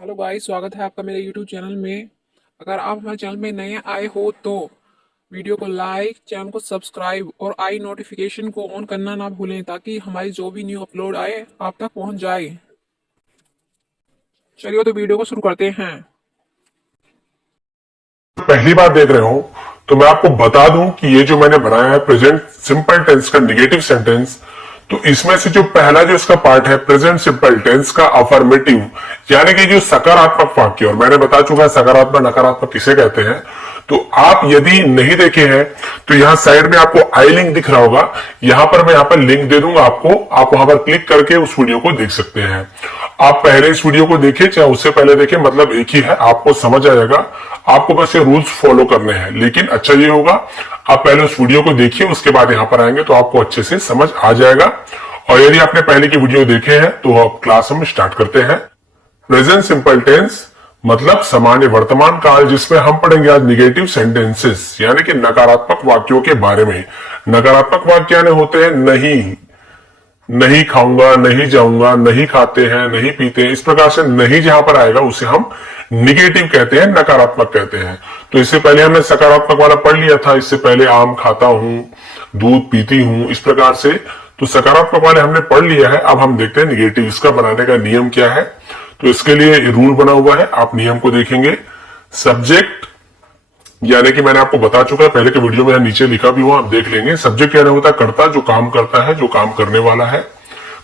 Hello guys, स्वागत है आपका मेरे यूट्यूब चैनल में। अगर आप हमारे चैनल में नए आए हो तो वीडियो को लाइक, चैनल को सब्सक्राइब और आई नोटिफिकेशन को ऑन करना ना भूलें ताकि हमारी जो भी न्यू अपलोड आए आप तक पहुंच जाए। चलिए तो वीडियो को शुरू करते हैं। पहली बार देख रहे हो तो मैं आपको बता दूं कि ये जो मैंने बनाया है प्रेजेंट सिंपल टेंस का निगेटिव सेंटेंस, तो इसमें से जो पहला जो इसका पार्ट है प्रेजेंट सिंपल टेंस का अफर्मेटिव, यानी कि जो सकारात्मक वाक्य, और मैंने बता चुका है सकारात्मक नकारात्मक किसे कहते हैं। तो आप यदि नहीं देखे हैं तो यहां साइड में आपको आई लिंक दिख रहा होगा, यहां पर मैं यहां पर लिंक दे दूंगा आपको, आप वहां पर क्लिक करके उस वीडियो को देख सकते हैं। आप पहले इस वीडियो को देखिए चाहे उससे पहले देखें, मतलब एक ही है, आपको समझ आ जाएगा। आपको बस ये रूल्स फॉलो करने हैं, लेकिन अच्छा ये होगा आप पहले उस वीडियो को देखिए, उसके बाद यहां पर आएंगे तो आपको अच्छे से समझ आ जाएगा। और यदि आपने पहले की वीडियो देखे हैं तो अब क्लास हम स्टार्ट करते हैं। प्रेजेंट सिंपल टेंस मतलब सामान्य वर्तमान काल, जिसमें हम पढ़ेंगे आज निगेटिव सेंटेंसेस, यानी कि नकारात्मक वाक्यों के बारे में। नकारात्मक वाक्य यानी होते हैं नहीं, नहीं खाऊंगा, नहीं जाऊंगा, नहीं खाते हैं, नहीं पीते हैं, इस प्रकार से नहीं जहां पर आएगा उसे हम निगेटिव कहते हैं, नकारात्मक कहते हैं। तो इससे पहले हमने सकारात्मक वाला पढ़ लिया था, इससे पहले आम खाता हूं, दूध पीती हूं, इस प्रकार से। तो सकारात्मक वाले हमने पढ़ लिया है। अब हम देखते हैं निगेटिव, इसका बनाने का नियम क्या है। तो इसके लिए रूल बना हुआ है, आप नियम को देखेंगे। सब्जेक्ट यानी कि मैंने आपको बता चुका है पहले के वीडियो में, नीचे लिखा भी हुआ, आप देख लेंगे। सब्जेक्ट यानी होता है कर्ता, जो काम करता है, जो काम करने वाला है,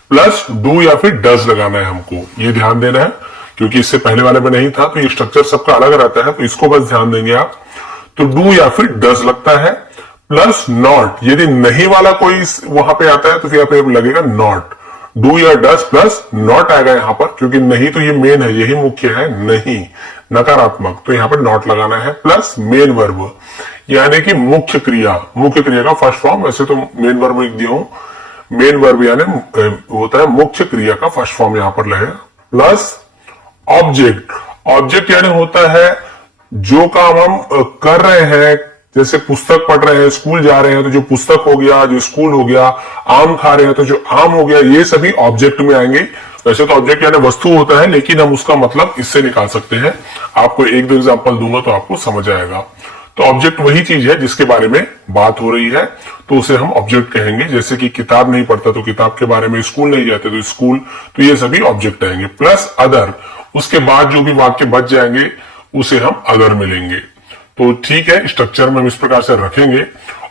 प्लस डू या फिर डज लगाना है हमको, ये ध्यान देना है, क्योंकि इससे पहले वाले में नहीं था। तो ये स्ट्रक्चर सबका अलग रहता है, तो इसको बस ध्यान देंगे आप। तो डू या फिर डज लगता है, प्लस नॉट, यदि नहीं वाला कोई वहां पे आता है तो फिर यहाँ पे लगेगा नॉट। डू या डज प्लस नॉट आएगा यहां पर, क्योंकि नहीं तो ये मेन है, यही मुख्य है, नहीं नकारात्मक, तो यहां पर नॉट लगाना है। प्लस मेन वर्ब यानी कि मुख्य क्रिया, मुख्य क्रिया का फर्स्ट फॉर्म, वैसे तो मेन वर्ब लिख दिया हूं, मेन वर्ब यानी होता है मुख्य क्रिया का फर्स्ट फॉर्म यहां पर लगेगा। प्लस ऑब्जेक्ट, ऑब्जेक्ट यानी होता है जो काम हम कर रहे हैं, जैसे पुस्तक पढ़ रहे हैं, स्कूल जा रहे हैं तो जो पुस्तक हो गया, जो स्कूल हो गया, आम खा रहे हैं तो जो आम हो गया, ये सभी ऑब्जेक्ट में आएंगे। वैसे तो ऑब्जेक्ट यानी वस्तु होता है, लेकिन हम उसका मतलब इससे निकाल सकते हैं। आपको एक दो एग्जांपल दूंगा तो आपको समझ आएगा। तो ऑब्जेक्ट वही चीज है जिसके बारे में बात हो रही है, तो उसे हम ऑब्जेक्ट कहेंगे। जैसे कि किताब नहीं पढ़ता तो किताब के बारे में, स्कूल नहीं जाते तो स्कूल, तो ये सभी ऑब्जेक्ट आएंगे। प्लस अदर, उसके बाद जो भी वाक्य बच जाएंगे उसे हम अदर मिलेंगे। तो ठीक है, स्ट्रक्चर में हम इस प्रकार से रखेंगे।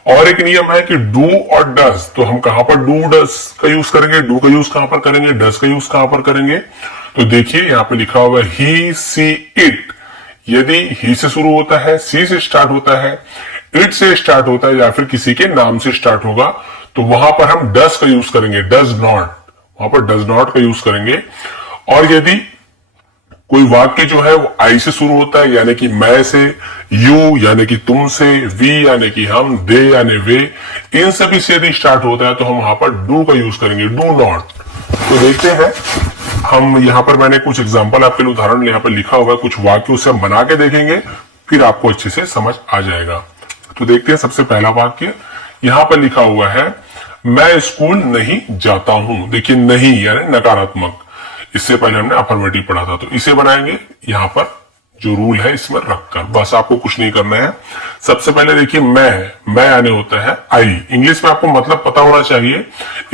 और एक नियम है कि डू और डज, तो हम कहां पर डू डज का यूज करेंगे, डू का यूज कहां पर करेंगे, डज का यूज कहां पर करेंगे। तो देखिए यहां पे लिखा हुआ है ही, सी, इट। यदि ही से शुरू होता है, सी से स्टार्ट होता है, इट से स्टार्ट होता है, या फिर किसी के नाम से स्टार्ट होगा, तो वहां पर हम डज का यूज करेंगे, डज नॉट, वहां पर डज नॉट का यूज करेंगे। और यदि कोई वाक्य जो है वो आई से शुरू होता है, यानी कि मैं से, यू यानी कि तुम से, वी यानी कि हम, दे यानी वे, इन सभी से यदि स्टार्ट होता है तो हम वहां पर डू का यूज करेंगे, डू नॉट। तो देखते हैं हम, यहां पर मैंने कुछ एग्जांपल आपके लिए उदाहरण यहां पर लिखा हुआ है, कुछ वाक्य उसे हम बना के देखेंगे, फिर आपको अच्छे से समझ आ जाएगा। तो देखते हैं सबसे पहला वाक्य यहां पर लिखा हुआ है, मैं स्कूल नहीं जाता हूं। देखिए नहीं यानी नकारात्मक, इससे पहले हमने अफर्मेटिव पढ़ा था, तो इसे बनाएंगे यहां पर जो रूल है इसमें रखकर, बस आपको कुछ नहीं करना है। सबसे पहले देखिए मैं यानी होता है आई, इंग्लिश में आपको मतलब पता होना चाहिए।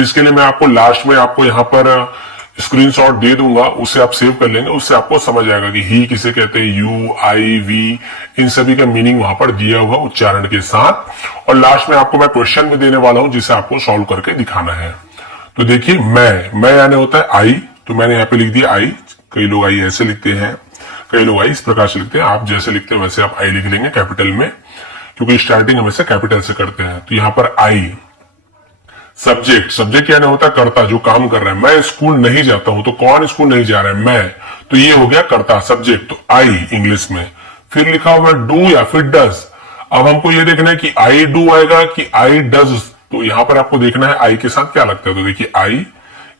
इसके लिए मैं आपको लास्ट में आपको यहां पर स्क्रीनशॉट दे दूंगा, उसे आप सेव कर लेंगे, उससे आपको समझ आएगा कि ही किसे कहते हैं, यू, आई, वी, इन सभी का मीनिंग वहां पर दिया हुआ उच्चारण के साथ। और लास्ट में आपको मैं क्वेश्चन भी देने वाला हूं जिसे आपको सॉल्व करके दिखाना है। तो देखिए मैं यानी होता है आई, तो मैंने यहाँ पे लिख दिया आई। कई लोग आई ऐसे लिखते हैं, कई लोग आई इस प्रकार से लिखते हैं, आप जैसे लिखते हैं वैसे आप आई लिख लेंगे कैपिटल में, क्योंकि स्टार्टिंग हमेशा कैपिटल से करते हैं। तो यहां पर आई। सब्जेक्ट, सब्जेक्ट यानी होता है कर्ता, जो काम कर रहा है। मैं स्कूल नहीं जाता हूं, तो कौन स्कूल नहीं जा रहा है, मैं, तो ये हो गया कर्ता, सब्जेक्ट, तो आई इंग्लिश में। फिर लिखा हुआ डू या फिर डज। अब हमको ये देखना है कि आई डू आएगा कि आई डज, तो यहां पर आपको देखना है आई के साथ क्या लगता है। तो देखिए आई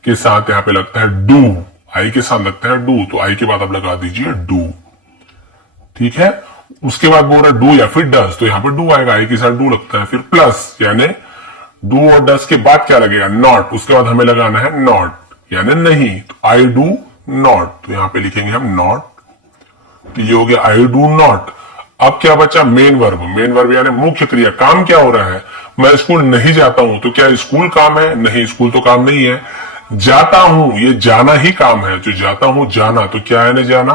के साथ यहां पे लगता है डू, आई के साथ लगता है डू, तो आई के बाद आप लगा दीजिए डू, ठीक है। उसके बाद बोल रहा है डू या फिर डज, तो यहां पे डू आएगा, आई के साथ डू लगता है। फिर प्लस यानी डू और डज के बाद क्या लगेगा, नॉट, उसके बाद हमें लगाना है नॉट यानी नहीं, तो आई डू नॉट, तो यहां पे लिखेंगे हम नॉट। तो ये हो गया आई डू नॉट। अब क्या बचा, मेन वर्ब। मेन वर्ब यानी मुख्य क्रिया, काम क्या हो रहा है, मैं स्कूल नहीं जाता हूं, तो क्या स्कूल काम है, नहीं स्कूल तो काम नहीं है। जाता हूं, ये जाना ही काम है, जो जाता हूं जाना, तो क्या यानी जाना,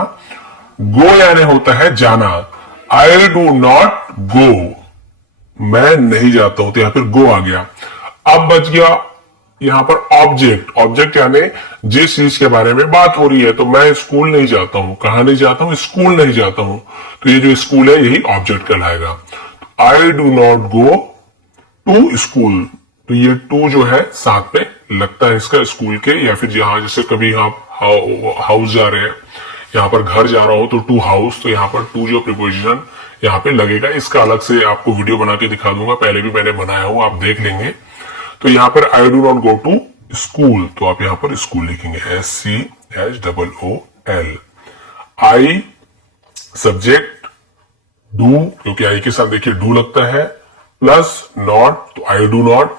गो यानी होता है जाना। आई डू नॉट गो, मैं नहीं जाता हूं, तो यहां पर गो आ गया। अब बच गया यहां पर ऑब्जेक्ट। ऑब्जेक्ट यानी जिस चीज के बारे में बात हो रही है, तो मैं स्कूल नहीं जाता हूं, कहां नहीं जाता हूं, स्कूल नहीं जाता हूं, तो ये जो स्कूल है यही ऑब्जेक्ट कहलाएगा। I do not go to school, तो ये टू जो है साथ में लगता है इसका स्कूल के, या फिर जहां जैसे कभी आप हाउस जा रहे हैं, यहां पर घर जा रहा हो तो टू हाउस, तो यहां पर टू जो प्रीपोजिशन यहां पे लगेगा, इसका अलग से आपको वीडियो बना के दिखा दूंगा, पहले भी मैंने बनाया हुआ, आप देख लेंगे। तो यहां पर I do not go to school, तो आप यहां पर स्कूल लिखेंगे, SCHOOL। आई सब्जेक्ट, डू, क्योंकि आई के साथ देखिए डू लगता है, प्लस नॉट, तो आई डू नॉट।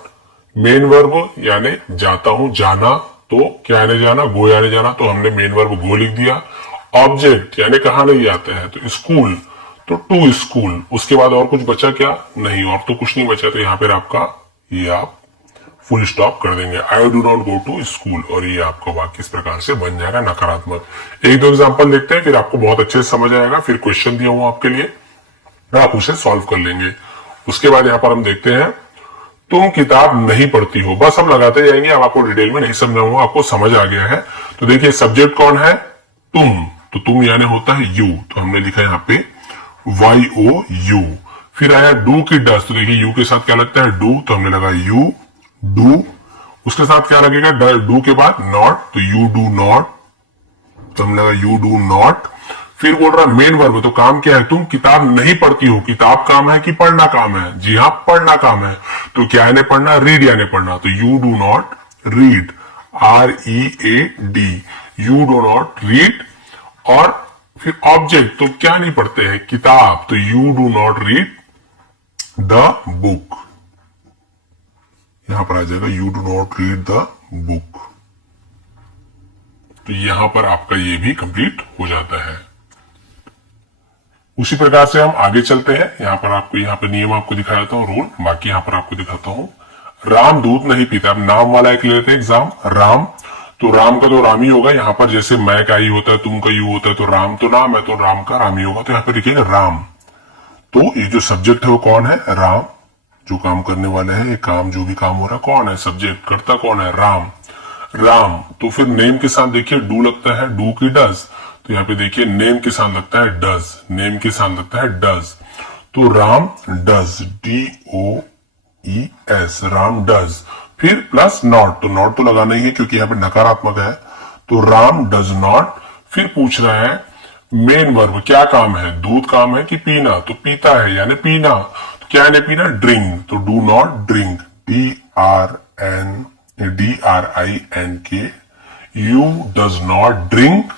मेन वर्ब यानी जाता हूं जाना, तो क्या यानी जाना, गो यानी जाना, तो हमने मेन वर्ब गो लिख दिया। ऑब्जेक्ट यानी कहां नहीं जाते हैं, तो स्कूल, तो टू स्कूल। उसके बाद और कुछ बचा क्या, नहीं, और तो कुछ नहीं बचा, तो यहां पर आपका ये आप फुल स्टॉप कर देंगे, I do not go to school, और ये आपका वाक्य इस प्रकार से बन जाएगा नकारात्मक। एक दो एग्जांपल देखते हैं, फिर आपको बहुत अच्छे से समझ आएगा, फिर क्वेश्चन दिया हुआ आपके लिए, आप उसे सॉल्व कर लेंगे। उसके बाद यहां पर हम देखते हैं, तुम किताब नहीं पढ़ती हो, बस हम लगाते जाएंगे, अब आपको डिटेल में नहीं समझाऊंगा, आपको समझ आ गया है। तो देखिए सब्जेक्ट कौन है, तुम, तो तुम यानी होता है यू, तो हमने लिखा यहां पे YOU। फिर आया डू की डस, तो देखिए यू के साथ क्या लगता है, डू, तो हमने लगा यू डू। उसके साथ क्या लगेगा, डू के बाद नॉट, तो यू डू नॉट, तो हमने लगा यू डू नॉट। फिर बोल रहा मेन वर्ब, तो काम क्या है, तुम किताब नहीं पढ़ती हो, किताब काम है कि पढ़ना काम है, जी हाँ पढ़ना काम है, तो क्या यानी पढ़ना, रीड यानी पढ़ना, तो you do not read, READ, you do not read. और फिर ऑब्जेक्ट, तो क्या नहीं पढ़ते हैं, किताब, तो you do not read the book, यहां पर आ जाएगा you do not read the book. तो यहां पर आपका ये भी कंप्लीट हो जाता है। उसी प्रकार से हम आगे चलते हैं, यहां पर आपको, यहां पर नियम आपको दिखा देता हूं, रूल, बाकी यहां पर आपको दिखाता हूं। राम दूध नहीं पीता, अब नाम वाला एक लेते हैं एग्जाम, राम, तो राम का तो राम ही होगा, यहां पर जैसे मैं का ही होता है, तुम का यू होता है, तो राम तो नाम है, तो राम का राम ही होगा, तो यहां पर लिखेंगे राम। तो ये जो सब्जेक्ट है वो कौन है, राम, जो काम करने वाले हैं, ये काम जो भी काम हो रहा है कौन है, सब्जेक्ट, करता कौन है, राम, राम। तो फिर नेम के साथ देखिए डू लगता है, डू की डज, तो यहां पे देखिए नेम के साथ लगता है डज, नेम के साथ लगता है डज, तो Ram does, DOES, Ram does. फिर प्लस नॉट, तो नॉट तो लगाना ही है क्योंकि यहां पे नकारात्मक है, तो राम डज नॉट। फिर पूछ रहा है मेन वर्ब, क्या काम है, दूध काम है कि पीना, तो पीता है यानी पीना, तो क्या यानी पीना, ड्रिंक, तो do not drink, DRINK, you does not drink.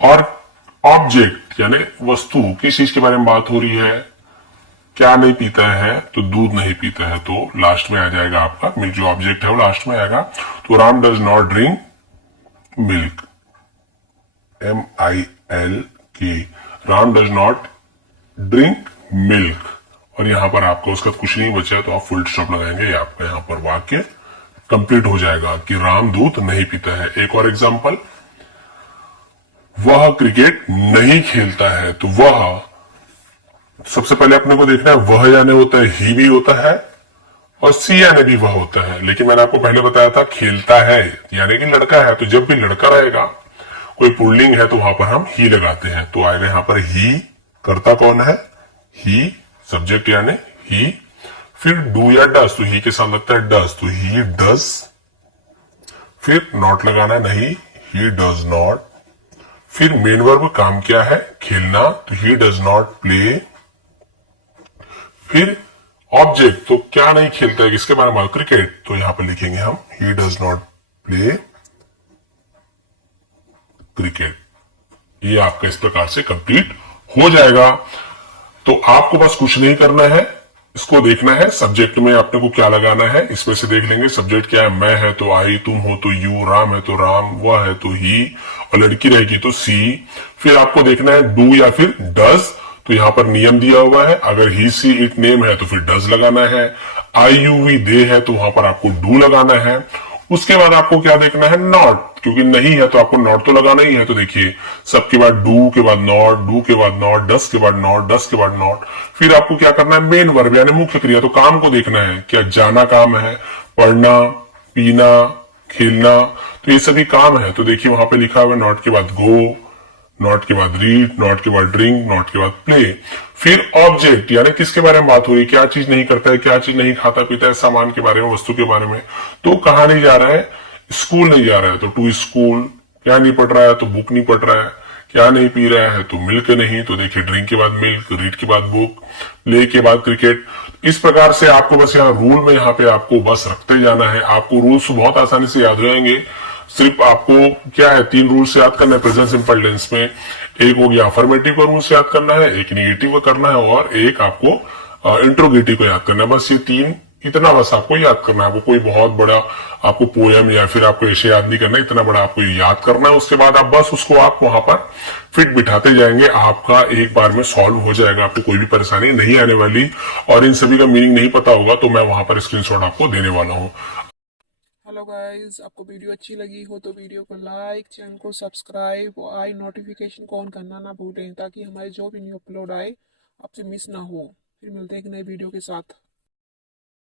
और ऑब्जेक्ट यानी वस्तु, किस चीज के बारे में बात हो रही है, क्या नहीं पीता है, तो दूध नहीं पीता है, तो लास्ट में आ जाएगा आपका मिल्क, जो ऑब्जेक्ट है वो लास्ट में आएगा, तो Ram does not drink milk, MILK, Ram does not drink milk. और यहां पर आपका उसका कुछ नहीं बचा तो आप फुल स्टॉप लगाएंगे, आपका यहां पर वाक्य कंप्लीट हो जाएगा कि राम दूध नहीं पीता है। एक और एग्जांपल, वह क्रिकेट नहीं खेलता है, तो वह, सबसे पहले अपने को देखना है, वह यानी होता है ही भी होता है, और सी यानी भी वह होता है, लेकिन मैंने आपको पहले बताया था खेलता है यानी कि लड़का है, तो जब भी लड़का रहेगा, कोई पुल्लिंग है, तो वहां पर हम ही लगाते हैं, तो आएगा यहां पर ही, करता कौन है, ही, सब्जेक्ट यानी ही। फिर डू या डस, तो ही के साथ लगता है डस, तो ही डस। फिर नॉट लगाना है, नहीं, ही डज नॉट। फिर मेन वर्ब, काम क्या है, खेलना, तो ही डज नॉट प्ले। फिर ऑब्जेक्ट, तो क्या नहीं खेलता है, किसके बारे में, क्रिकेट, तो यहां पर लिखेंगे हम he does not play cricket. ये आपका इस प्रकार से कंप्लीट हो जाएगा। तो आपको बस कुछ नहीं करना है, इसको देखना है, सब्जेक्ट में आपने को क्या लगाना है, इसमें से देख लेंगे। सब्जेक्ट क्या है, मैं है तो आई, तुम हो तो यू, राम है तो राम, वह है तो ही, और लड़की रहेगी तो सी। फिर आपको देखना है डू या फिर डज, तो यहाँ पर नियम दिया हुआ है, अगर ही सी इट नेम है तो फिर डज लगाना है, आई यू वी दे है तो वहां पर आपको डू लगाना है। उसके बाद आपको क्या देखना है, नॉट, क्योंकि नहीं है तो आपको नॉट तो लगाना ही है। तो देखिए सबके बाद डू के बाद नॉट, डू के बाद नॉट, डस के बाद नॉट, डस के बाद नॉट। फिर आपको क्या करना है, मेन वर्ब यानी मुख्य क्रिया, तो काम को देखना है, क्या जाना काम है, पढ़ना, पीना, खेलना, तो ये सभी काम है। तो देखिए वहां पे लिखा हुआ है नॉट के बाद गो, नॉट के बाद रीड, नॉट के बाद ड्रिंक, नॉट के बाद प्ले। फिर ऑब्जेक्ट यानी किसके बारे में बात हो रही है, क्या चीज नहीं करता है, क्या चीज नहीं खाता पीता है, सामान के बारे में, वस्तु के बारे में। तो कहा नहीं जा रहा है, स्कूल नहीं जा रहा है तो टू स्कूल, क्या नहीं पढ़ रहा है तो बुक नहीं पढ़ रहा है, क्या नहीं पी रहा है तो मिल्क नहीं, तो देखिए ड्रिंक के बाद मिल्क, रीड के बाद बुक, प्ले के बाद क्रिकेट। इस प्रकार से आपको बस यहाँ रूल में यहाँ पे आपको बस रखते जाना है, आपको रूल्स बहुत आसानी से याद रहेंगे। सिर्फ आपको क्या है, 3 रूल्स याद करना है प्रेजेंट सिंपल टेंस में। एक हो गया अफर्मेटिव का रूल्स याद करना है, एक निगेटिव का करना है, और एक आपको इंट्रोगेटिव को याद करना है। बस ये 3, इतना बस आपको याद करना है। आपको कोई बहुत बड़ा आपको पोयम या फिर आपको ऐसे याद नहीं करना, इतना बड़ा आपको याद करना है। उसके बाद आप बस उसको आप वहां पर फिट बिठाते जाएंगे, आपका एक बार में सॉल्व हो जाएगा, आपको कोई भी परेशानी नहीं आने वाली। और इन सभी का मीनिंग नहीं पता होगा तो मैं वहां पर स्क्रीनशॉट आपको देने वाला हूँ। हेलो गाइस, आपको वीडियो अच्छी लगी हो तो वीडियो को लाइक, चैनल को सब्सक्राइब और आई नोटिफिकेशन को ऑन करना ना भूलें ताकि हमारे जो भी न्यू अपलोड आए आपसे मिस ना हो। फिर मिलते हैं एक नए वीडियो के साथ।